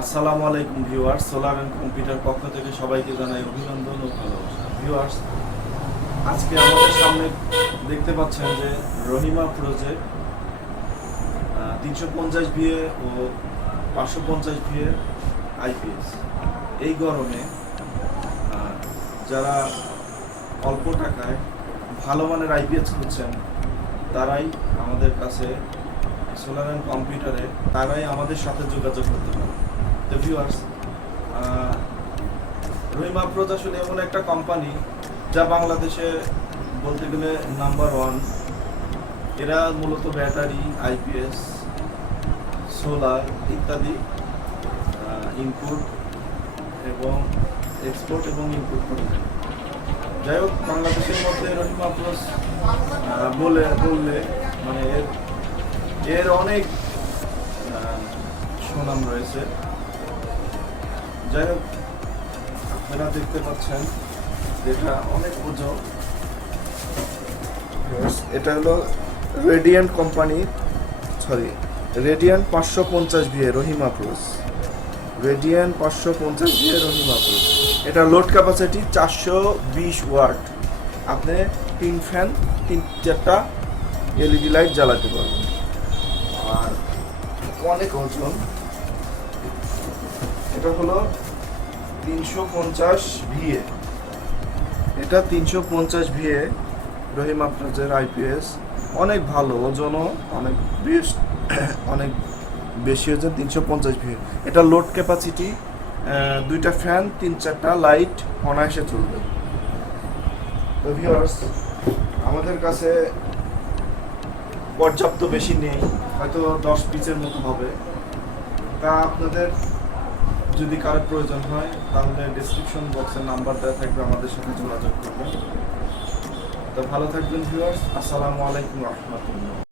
আসসালামু আলাইকুম viewers, solar and computer পক্ষ থেকে সবাইকে জানাই অভিনন্দন ও ভালোবাসা। ভিউয়ার্স, আজকে আমাদের সামনে দেখতে পাচ্ছেন যে রহিমা প্রজেক্ট 350 ভিএ ও 550 ভিএ আইপিএস। এই গরমে যারা অল্প টাকায় ভালো মানের আইপিএস খুঁজছেন তারাই আমাদের কাছে সোলার অ্যান্ড কম্পিউটারে তারাই আমাদের সাথে যোগাযোগ করতে পারে। তো ভিউয়ার্স, রহিমা প্রোজ আসলে এমন একটা কোম্পানি যা বাংলাদেশে বলতে গেলে নাম্বার 1। এরা মূলত ব্যাটারি, আইপিএস, সোলার ইত্যাদি ইনপুট এবং এক্সপোর্ট এবং ইনপুট করে থাকে। যাই হোক, বাংলাদেশের মধ্যে রহিমা প্রোজ বললে মানে এর অনেক সুনাম রয়েছে। যাই হোক, আপনারা দেখতে পাচ্ছেন যেটা অনেক ওজন। এটা হলো রেডিয়েন্ট কোম্পানির রেডিয়েন্ট 550 ভিএ রহিমা প্রোজ। রেডিয়েন্ট 550 ভিএ রহিমা প্রোজ। এটা লোড ক্যাপাসিটি 420 ওয়াট। আপনি 3 ফ্যান 3-4টা এলইডি লাইট জ্বালাতে পারবেন। আর অনেক ওজন। এটা হলো 350 ভিএ। এটা 350 ভিএ রহিমা প্রোজের আইপিএস। অনেক ভালো, ওজনও অনেক অনেক বেশি ওজন। 350 ভিএ। এটা লোড ক্যাপাসিটি 2টা ফ্যান 3-4টা লাইট অনায়াসে চলবে। তো ভিউয়ার্স, আমাদের কাছে পর্যাপ্ত বেশি নেই, হয়তো 10 পিসের মতো হবে। তা আপনাদের যদি কারো প্রয়োজন হয় তাহলে ডেসক্রিপশন বক্সে নাম্বার দেওয়া থাকবে, আমাদের সাথে যোগাযোগ করবেন। তো ভালো থাকবেন ভিউয়ার্স। আসসালামু আলাইকুম রহমতুল্লাহ।